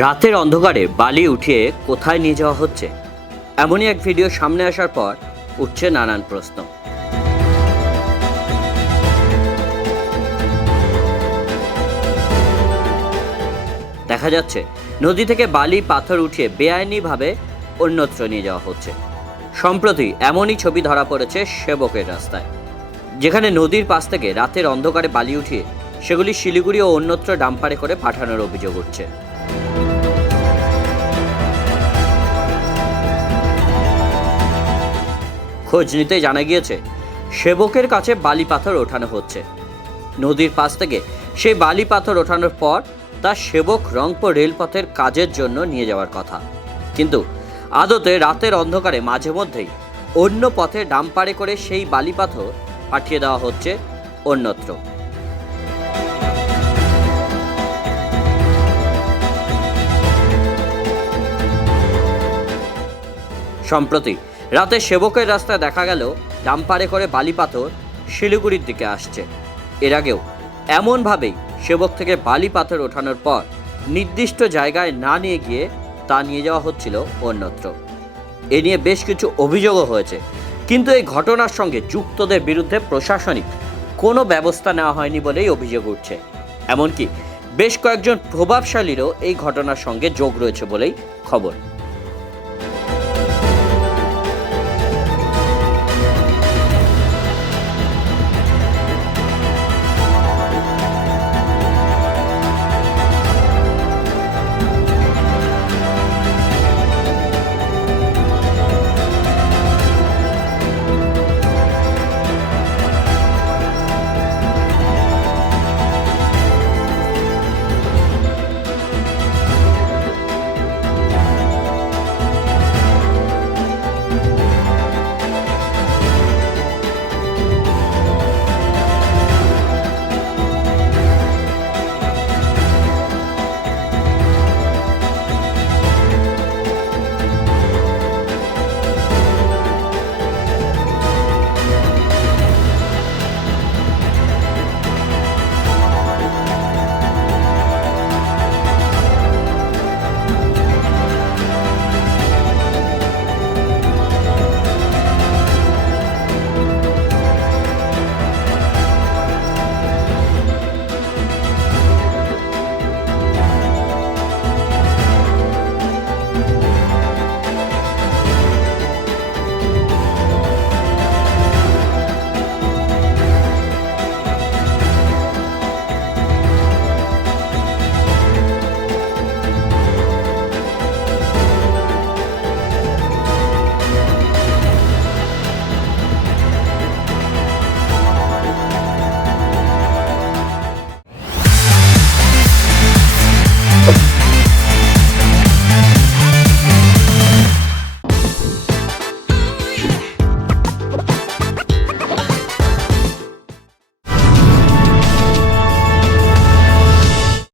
রাতের অন্ধকারে বালি উঠিয়ে কোথায় নিয়ে যাওয়া হচ্ছে, এমনই এক ভিডিও সামনে আসার পর উঠছে নানান প্রশ্ন। দেখা যাচ্ছে নদী থেকে বালি পাথর উঠিয়ে বেআইনিভাবে অন্যত্র নিয়ে যাওয়া হচ্ছে। সম্প্রতি এমনই ছবি ধরা পড়েছে সেবকের রাস্তায়, যেখানে নদীর পাশ থেকে রাতের অন্ধকারে বালি উঠিয়ে সেগুলি শিলিগুড়ি ও অন্যত্র ডাম্পারে করে পাঠানোর অভিযোগ উঠছে। খোঁজ নিতে জানা গিয়েছে সেবকের কাছে বালি পাথর ওঠানো হচ্ছে। নদীর পাশ থেকে সেই বালি পাথর ওঠানোর পর তা সেবক রংপুর রেলপথের কাজের জন্য নিয়ে যাওয়ার কথা, কিন্তু আদতে রাতের অন্ধকারে মাঝে মধ্যেই অন্য পথে ডাম্পারে করে সেই বালি পাথর পাঠিয়ে দেওয়া হচ্ছে অন্যত্র। সম্প্রতি রাতে সেবকের রাস্তায় দেখা গেল ডাম্পারে করে বালি পাথর শিলিগুড়ির দিকে আসছে। এর আগেও এমনভাবেই সেবক থেকে বালি পাথর ওঠানোর পর নির্দিষ্ট জায়গায় না নিয়ে গিয়ে তা নিয়ে যাওয়া হচ্ছিল অন্যত্র। এ নিয়ে বেশ কিছু অভিযোগও হয়েছে, কিন্তু এই ঘটনার সঙ্গে যুক্তদের বিরুদ্ধে প্রশাসনিক কোনো ব্যবস্থা নেওয়া হয়নি বলেই অভিযোগ উঠছে। এমনকি বেশ কয়েকজন প্রভাবশালীরও এই ঘটনার সঙ্গে যোগ রয়েছে বলেই খবর।